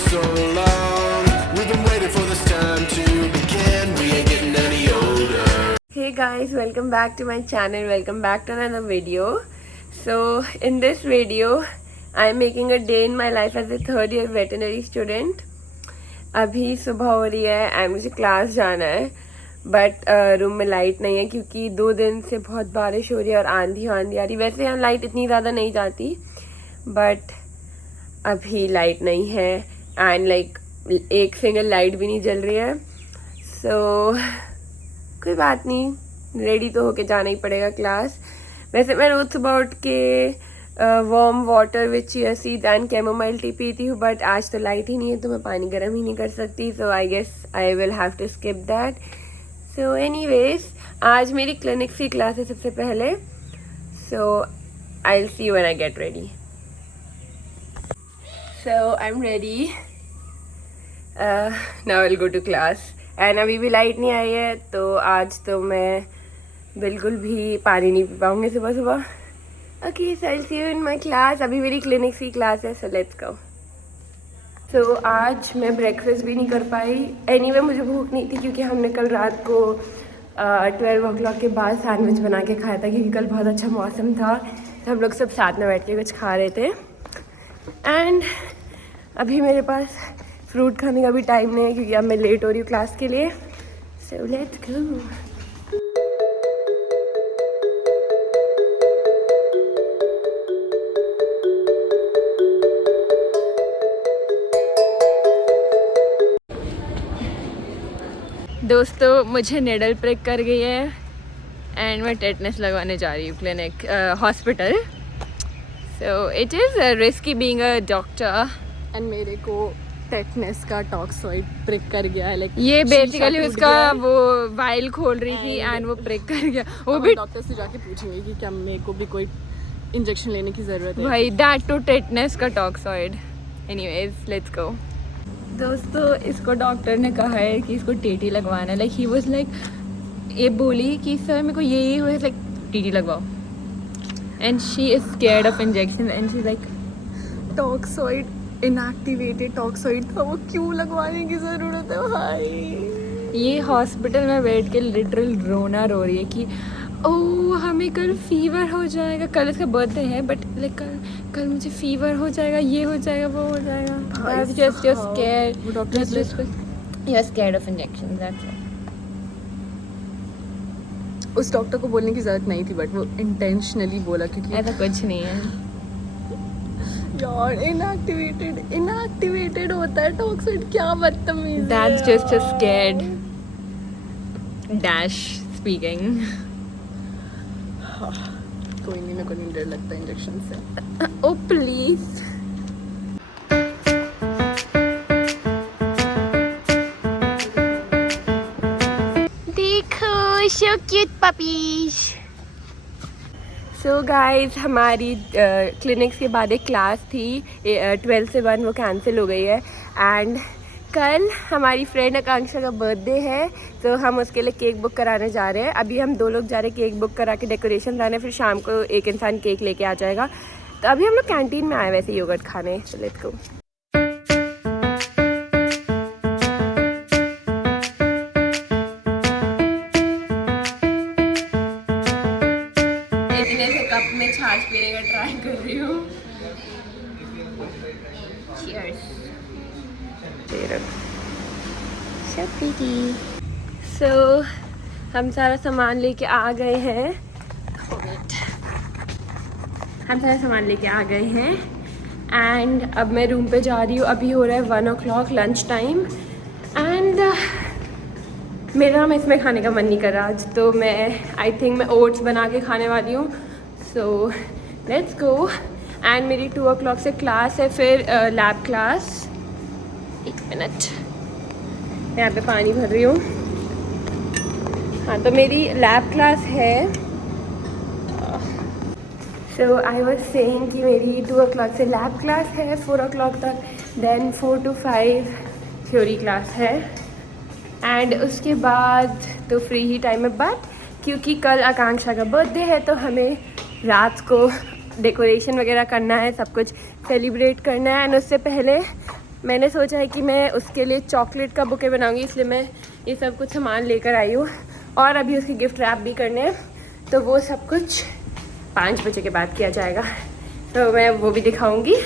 so long. We've been waiting for this time to begin. We ain't getting any older. Hey guys, welcome back to my channel. Welcome back to another video. So in this video I'm making a day in my life as a third year veterinary student. अभी सुबह हो रही है and मुझे class जाना है, but room में light नहीं है क्योंकि 2 दिन से बहुत बारिश हो रही है और आंधी आ रही। वैसे यहाँ लाइट इतनी ज़्यादा नहीं जाती, बट अभी लाइट नहीं है एंड लाइक एक सिंगल लाइट भी नहीं जल रही है। सो कोई बात नहीं, रेडी तो होके जाना ही पड़ेगा क्लास। वैसे मैं रोज़ सुबह उठ के warm water with chia seeds and chamomile tea पीती हूँ, बट आज तो लाइट ही नहीं है तो मैं पानी गर्म ही नहीं कर सकती। So I guess I will have to skip that. So anyways, आज मेरी क्लिनिक्स की क्लास है सबसे पहले। So I will see you when I get ready. So I am ready, now I will go to class and अभी भी light नहीं आई है तो आज तो मैं बिल्कुल भी पानी नहीं पी पाऊँगी सुबह सुबह। Okay, so I will see you in my class. अभी मेरी क्लिनिक्स की क्लास है, सो लेट्स गो। सो आज मैं ब्रेकफास्ट भी नहीं कर पाई। एनीवे मुझे भूख नहीं थी क्योंकि हमने कल रात को 12 o'clock के बाद सैंडविच बना के खाया था क्योंकि कल बहुत अच्छा मौसम था, तो हम लोग सब साथ में बैठ के कुछ खा रहे थे। एंड अभी मेरे पास फ्रूट खाने का भी टाइम नहीं है क्योंकि अब मैं लेट हो रही हूँ क्लास के लिए। So let's go. दोस्तों, मुझे निडल प्रिक कर गई है एंड मैं टेटनस लगवाने जा रही हूँ clinic hospital. So it is risky being a doctor. And मेरे को टेटनस का टॉक्सॉइड प्रिक कर गया है। लाइक ये बेसिकली उसका वो वाइल खोल रही थी एंड वो प्रिक कर गया। वो भी डॉक्टर से जाके पूछेंगे कि क्या मेरे को भी कोई इंजेक्शन लेने की ज़रूरत है भाई, दैट टू टेटनस का टॉक्सॉइड। Anyways let's go. दोस्तों, इसको डॉक्टर ने कहा है कि इसको टीटी लगवाना है। लाइक ही वाज लाइक, ये बोली कि सर मेरे को ये हुआ है, लाइक टीटी लगवाओ। And she is scared of injection and she like toxoid inactivated toxoid था, वो क्यों लगवाने की ज़रूरत है भाई। ये हॉस्पिटल में बैठ के लिटरल रोना रो रही है कि ओह हमें कल फीवर हो जाएगा। कल इसका बर्थडे है बट लाइक कल मुझे फीवर हो जाएगा, ये हो जाएगा, वो हो जाएगा। just you're scared. You're scared of injections, that's all. उस डॉक्टर को बोलने की ज़रूरत नहीं थी बट वो इंटेंशनली बोला क्योंकि ऐसा कुछ नहीं है यार। इनएक्टिवेटेड होता है टॉक्सॉइड, क्या बदतमीज़ी है। That's just a scared dash speaking. कोई नहीं, मेरे को नहीं डर लगता इंजेक्शन से। Oh please. देखो, so cute puppies. So guys, हमारी क्लिनिक्स के बाद एक क्लास थी 12 से 1, वो कैंसिल हो गई है। एंड कल हमारी फ्रेंड आकांक्षा का बर्थडे है तो हम उसके लिए केक बुक कराने जा रहे हैं। अभी हम 2 लोग जा रहे हैं केक बुक करा के डेकोरेशन लाने, फिर शाम को एक इंसान केक लेके आ जाएगा। तो अभी हम लोग कैंटीन में आए वैसे योगर्ट खाने। तो लेट्स गो। कप में छाछ पीने का ट्राई कर रही हूँ। Cheers. So, हम सारा सामान लेके आ गए हैं। एंड अब मैं रूम पे जा रही हूँ। अभी हो रहा है 1 o'clock लंच टाइम एंड मेरा मेस में खाने का मन नहीं कर रहा आज, तो आई थिंक मैं ओट्स बना के खाने वाली हूँ। So let's go. एंड मेरी 2 o'clock से क्लास है, फिर लैब क्लास। 1 मिनट, मैं यहाँ पे पानी भर रही हूँ। हाँ, तो मेरी लैब क्लास है। सो आई वाज सेइंग कि मेरी 2 o'clock से लैब क्लास है 4 o'clock तक, देन 4 to 5 थ्योरी क्लास है एंड उसके बाद तो फ्री ही टाइम है। बट क्योंकि कल आकांक्षा का बर्थडे है तो हमें रात को डेकोरेशन वगैरह करना है, सब कुछ सेलिब्रेट करना है एंड उससे पहले मैंने सोचा है कि मैं उसके लिए चॉकलेट का बुके बनाऊंगी, इसलिए मैं ये सब कुछ सामान लेकर आई हूँ। और अभी उसकी गिफ्ट रैप भी करने हैं, तो वो सब कुछ 5 बजे के बाद किया जाएगा, तो मैं वो भी दिखाऊंगी।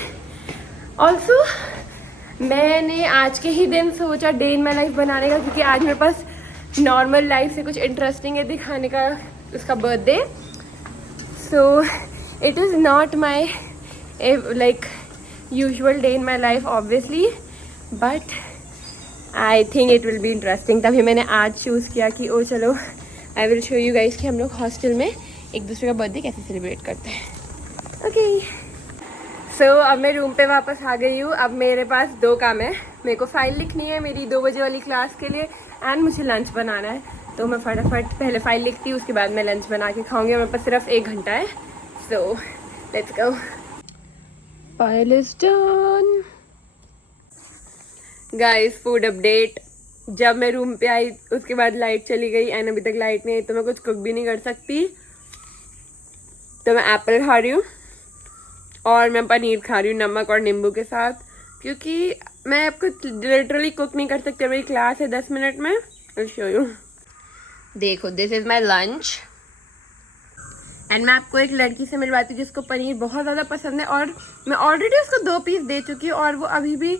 ऑल्सो मैंने आज के ही दिन सोचा डे इन माई लाइफ बनाने का, क्योंकि आज मेरे पास नॉर्मल लाइफ से कुछ इंटरेस्टिंग है दिखाने का, उसका birthday. So it is not my like usual day in my life obviously, but I think it will be interesting. तभी मैंने आज चूज़ किया कि ओ चलो आई विल शो यू गाइस कि हम लोग हॉस्टल में एक दूसरे का बर्थडे कैसे सेलिब्रेट करते हैं। ओके सो अब मैं रूम पे वापस आ गई हूँ। अब मेरे पास 2 काम है, मेरे को फाइल लिखनी है मेरी 2 बजे वाली क्लास के लिए, एंड मुझे लंच बनाना है। तो मैं फटाफट पहले फाइल लिखती हूँ, उसके बाद मैं लंच बना के खाऊंगी। मेरे पास सिर्फ 1 घंटा है, so let's go. File is done guys. Food update, जब मैं रूम पे आई उसके बाद लाइट चली गई एंड अभी तक लाइट नहीं आई, तो मैं कुछ कुक भी नहीं कर सकती। तो मैं एप्पल खा रही हूँ और मैं पनीर खा रही हूँ नमक और नींबू के साथ, क्योंकि मैं आपको लिटरली कुक नहीं कर सकती। मेरी क्लास है 10 मिनट में। I'll show you. देखो this is my lunch, and मैं आपको एक लड़की से मिलवाती हूँ जिसको पनीर बहुत ज़्यादा पसंद है, और मैं ऑलरेडी उसको 2 पीस दे चुकी हूँ, और वो अभी भी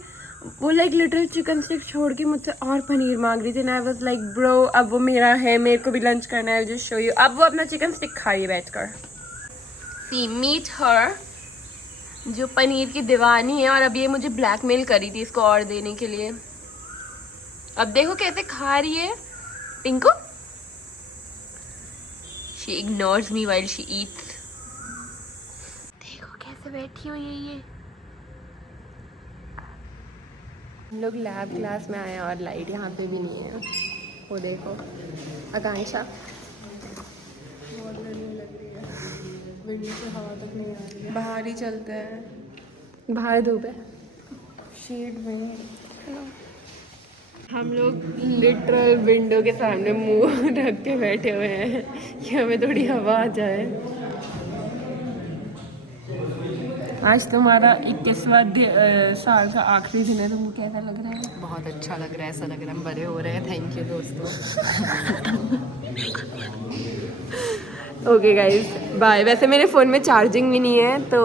वो लाइक लिटिल चिकन स्टिक छोड़ के मुझसे और पनीर मांग रही थी। And I was like bro अब वो मेरा है, मेरे को भी लंच करना है, जस्ट शो यू। अब वो अपना चिकन स्टिक खा रही है बैठ कर। सी मीट हर, जो पनीर की दीवानी है, और अब ये मुझे ब्लैकमेल करी थी इसको और देने के लिए। अब देखो कैसे खा रही है Tinku. She ignores me while she Yeats. देखो कैसे बैठी हुई है ये। हम लोग लैब क्लास में आए हैं और लाइट यहाँ पे भी नहीं है। वो देखो आकांक्षा बहुत गर्मी लग रही है, विंडो से हवा तक नहीं आ रही है। बाहर ही चलते हैं, बाहर धूप है। शेड में हम लोग लिटरल विंडो के सामने मुंह ढक के बैठे हुए हैं कि हमें थोड़ी हवा आ जाए। आज तुम्हारा 21वां साल का आखिरी दिन है, तुमको कैसा लग रहा है? बहुत अच्छा लग रहा है, ऐसा लग रहा है हम बड़े हो रहे हैं। थैंक यू दोस्तों। Okay guys bye. वैसे मेरे फ़ोन में चार्जिंग भी नहीं है, तो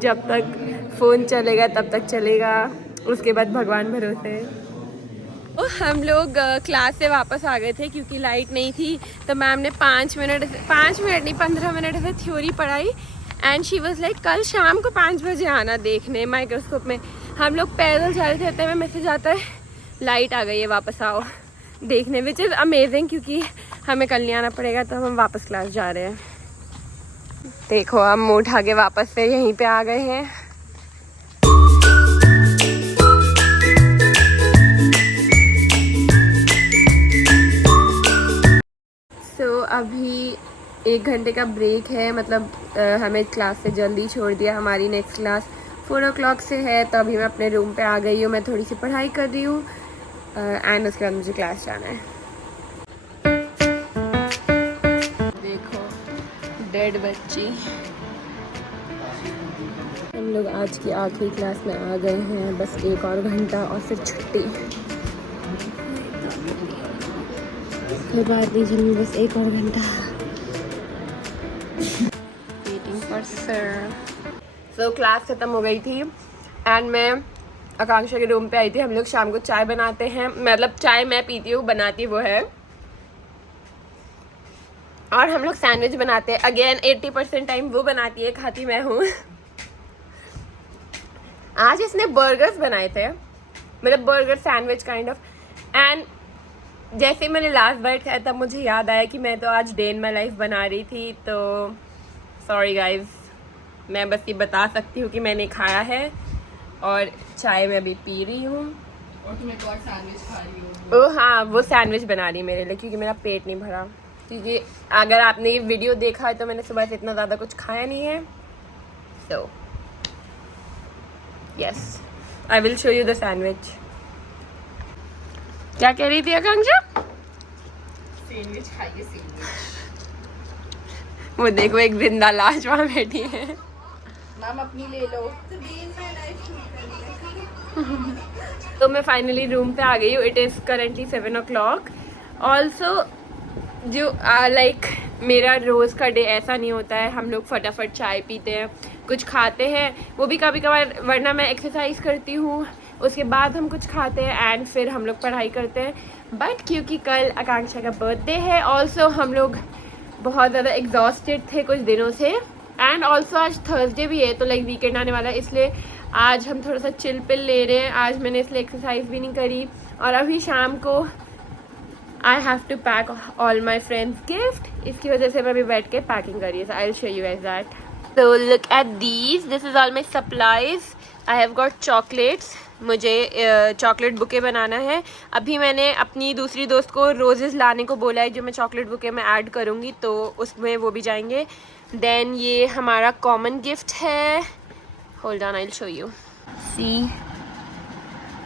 जब तक फ़ोन चलेगा तब तक चलेगा, उसके बाद भगवान भरोसे। तो हम लोग क्लास से वापस आ गए थे क्योंकि लाइट नहीं थी। तो मैम ने 5 मिनट नहीं 15 मिनट से थ्योरी पढ़ाई, एंड शी वाज लाइक कल शाम को 5 बजे आना देखने माइक्रोस्कोप में। हम लोग पैदल चल रहे थे, हमें मैसेज आता है लाइट आ गई है वापस आओ देखने, विच इज़ अमेजिंग, क्योंकि हमें कल नहीं आना पड़ेगा। तो हम वापस क्लास जा रहे हैं। देखो हम मुँह उठा के वापस से यहीं पे आ गए हैं। तो अभी 1 घंटे का ब्रेक है, मतलब हमें क्लास से जल्दी छोड़ दिया। हमारी नेक्स्ट क्लास 4 o'clock से है। तो अभी मैं अपने रूम पे आ गई हूँ, मैं थोड़ी सी पढ़ाई कर रही हूँ, एंड उसके बाद मुझे क्लास जाना है। देखो डेड बच्ची। हम लोग आज की आखिरी क्लास में आ गए हैं, बस 1 और घंटा और फिर छुट्टी। कोई बात नहीं, चलिए बस 1 और घंटा। Waiting for sir. तो क्लास ख़त्म हो गई थी एंड मैं आकांक्षा के रूम पे आई थी। हम लोग शाम को चाय बनाते हैं, मतलब चाय मैं पीती हूँ, बनाती वो है, और हम लोग सैंडविच बनाते हैं। अगेन 80% टाइम वो बनाती है, खाती मैं हूँ। आज इसने बर्गर्स बनाए थे, मतलब burger sandwich kind of. And जैसे मैंने लास्ट बाइट खाया तब मुझे याद आया कि मैं तो आज डे इन माई लाइफ बना रही थी। तो सॉरी गाइज, मैं बस ये बता सकती हूँ कि मैंने खाया है, और चाय मैं अभी पी रही हूँ। और तुम एक और सैंडविच खा रही हो। ओह हाँ, वो सैंडविच बना रही मेरे लिए, क्योंकि मेरा पेट नहीं भरा। क्योंकि अगर आपने ये वीडियो देखा है तो मैंने सुबह से इतना ज़्यादा कुछ खाया नहीं है। So yes, I will show you the sandwich. क्या कह रही थी आकांक्षा? सैंडविच खाइए, सैंडविच। वो देखो एक जिंदा लाश वहाँ बैठी है। मैम अपनी ले लो। तो मैं फाइनली रूम पे आ गई हूँ. It is currently 7 o'clock. Also जो लाइक मेरा रोज़ का डे ऐसा नहीं होता है. हम लोग फटाफट चाय पीते हैं, कुछ खाते हैं, वो भी कभी कभार, वरना मैं एक्सरसाइज करती हूँ, उसके बाद हम कुछ खाते हैं एंड फिर हम लोग पढ़ाई करते हैं. बट क्योंकि कल आकांक्षा का बर्थडे है, ऑल्सो हम लोग बहुत ज़्यादा एग्जॉस्टेड थे कुछ दिनों से, एंड ऑल्सो आज थर्सडे भी है, तो लाइक वीकेंड आने वाला है, इसलिए आज हम थोड़ा सा चिल पिल ले रहे हैं. आज मैंने इसलिए एक्सरसाइज भी नहीं करी. और अभी शाम को I have to pack all my friends gift, इसकी वजह से मैं अभी बैठ के पैकिंग करी. I will show you guys that. So look at these. This is all my supplies. I have got chocolates. मुझे चॉकलेट बुके बनाना है. अभी मैंने अपनी दूसरी दोस्त को रोजेज़ लाने को बोला है जो मैं चॉकलेट बुके में ऐड करूँगी, तो उसमें वो भी जाएंगे. देन ये हमारा कॉमन गिफ्ट है. Hold on, I will show you. See,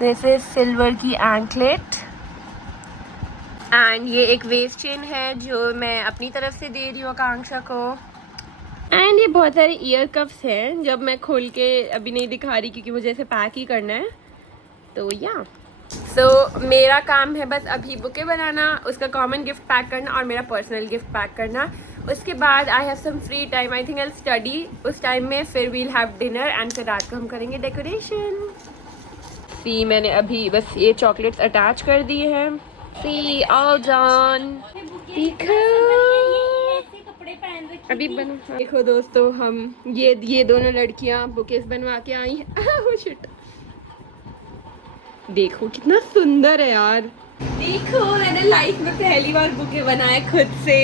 this is silver की एंकलेट एंड ये एक वेस्ट चेन है जो मैं अपनी तरफ से दे रही हूँ आकांक्षा को. एंड ये बहुत सारे ईयर कप्स हैं, जब मैं खोल के अभी नहीं दिखा रही क्योंकि मुझे इसे पैक ही करना है. तो या सो मेरा काम है बस अभी बुके बनाना, उसका कॉमन गिफ्ट पैक करना और मेरा पर्सनल गिफ्ट पैक करना. उसके बाद I have some free time. I think I will study उस टाइम में. फिर वील हैव डिनर एंड फिर रात को हम करेंगे डेकोरेशन. सी, मैंने अभी बस ये चॉकलेट्स अटैच कर दिए हैं. सी, ऑल डन. देखो अभी बनो. देखो दोस्तों, हम ये दोनों लड़कियां बुकेस बनवा के आई हैं. शिट, देखो कितना सुंदर है यार. देखो मैंने लाइफ में पहली बार बुके बनाए खुद से.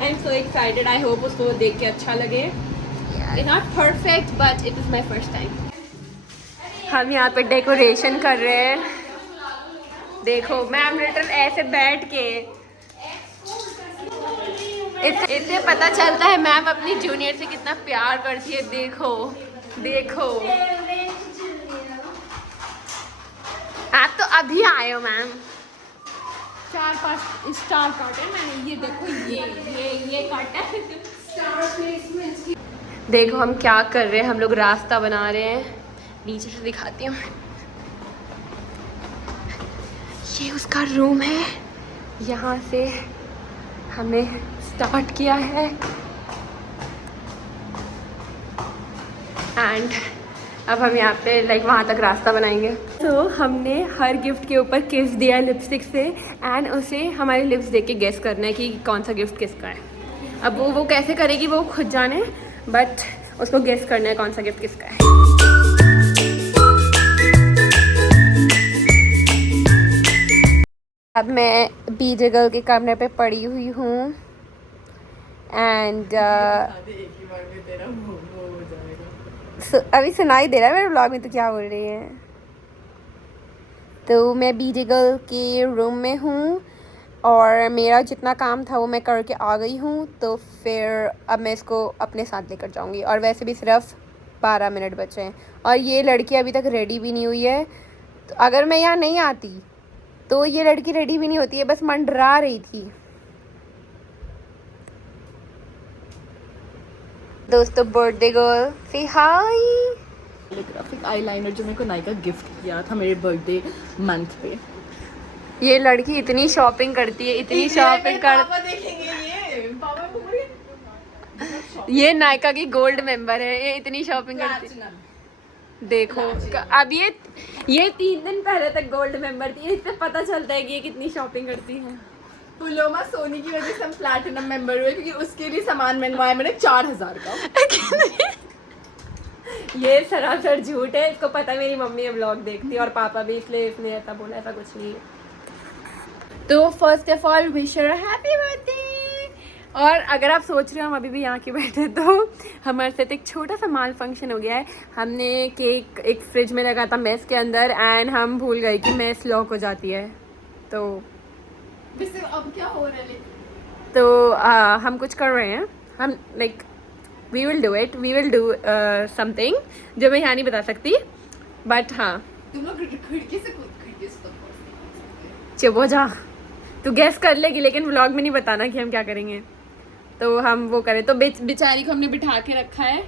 I am so excited. I hope उसको देख के अच्छा लगे. It's not perfect but it is my first time. हम यहाँ पे डेकोरेशन कर रहे हैं. देखो मैम लिटरल ऐसे बैठ के, इससे पता चलता है मैम अपनी जूनियर से कितना प्यार करती है. देखो देखो, आप तो अभी आए हो मैम. 4-5 स्टार काटे मैंने. ये देखो, ये काटा है. देखो हम क्या कर रहे हैं. हम लोग रास्ता बना रहे हैं. नीचे से दिखाती हूँ. ये उसका रूम है. यहाँ से हमने स्टार्ट किया है एंड अब हम यहाँ पे लाइक वहाँ तक रास्ता बनाएंगे. तो हमने हर गिफ्ट के ऊपर किस दिया है लिपस्टिक से एंड उसे हमारे लिप्स देख के गेस करना है कि कौन सा गिफ्ट किसका है. अब वो कैसे करेगी वो खुद जाने, बट उसको गेस करना है कौन सा गिफ्ट किसका है. अब मैं बीजे गर्ल के कमरे पे पड़ी हुई हूँ एंड अभी सुनाई दे रहा है मेरे ब्लॉग में. तो क्या बोल रही है. तो मैं बीजे गर्ल के रूम में हूँ और मेरा जितना काम था वो मैं करके आ गई हूँ. तो फिर अब मैं इसको अपने साथ लेकर जाऊँगी. और वैसे भी सिर्फ 12 मिनट बचे हैं और ये लड़की अभी तक रेडी भी नहीं हुई है. तो अगर मैं यहाँ नहीं आती तो ये लड़की रेडी भी नहीं होती है, बस मंडरा रही थी. दोस्तों बर्थडे गर्ल से हाय. ग्राफिक आईलाइनर जो मेरे को नायका गिफ्ट किया था मेरे बर्थडे मंथ पे. ये लड़की इतनी शॉपिंग करती है, इतनी शॉपिंग कर. पापा देखेंगे ये. पापा को पूरी. ये नायका की गोल्ड मेंबर है. ये इतनी शॉपिंग करती है. देखो अब ये 3 दिन पहले तक गोल्ड मेंबर थी. इससे पता चलता है कि ये कितनी शॉपिंग करती है. पुलोमा सोनी की वजह से हम प्लैटिनम मेंबर हुए क्योंकि उसके लिए सामान मंगवाया मैंने 4000 का. ये सरासर झूठ है. इसको पता है मेरी मम्मी ये व्लॉग देखती है और पापा भी, इसलिए इसने ऐसा बोला. ऐसा कुछ नहीं है. तो first of all wish her happy birthday. और अगर आप सोच रहे हो हम अभी भी यहाँ के बैठे, तो हमारे साथ एक छोटा सा माल फंक्शन हो गया है. हमने केक एक फ्रिज में लगा था मेस के अंदर एंड हम भूल गए कि मेस लॉक हो जाती है. तो अब क्या हो रहा है. तो हम कुछ कर रहे हैं. हम like we will do it. We will do something जो मैं यहाँ नहीं बता सकती. बट हाँ, तुम लोग खिड़की से चुप हो जा. तू गैस कर लेगी लेकिन व्लॉग में नहीं बताना कि हम क्या करेंगे. तो हम वो करें. तो बेचारी को हमने बिठा के रखा है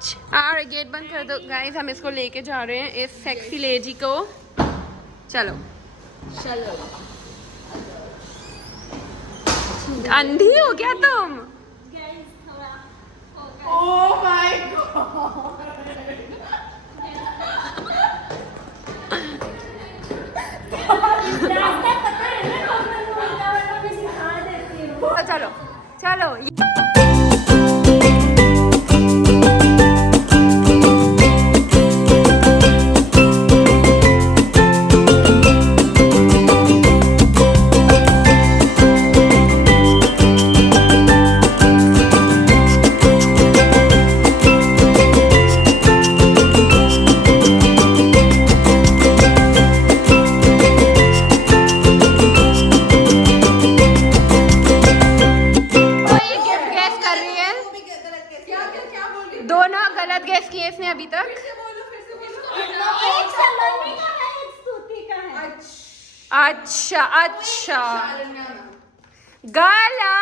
और गेट बंद कर दो गाइस, हम इसको लेके जा रहे हैं इस सेक्सी लेडी को। चलो चलो अंधी हो क्या तुम? ओह माय गॉड चलो चलो दोनों गलत गेस किए इसने अभी तक। अच्छा अच्छा गलत।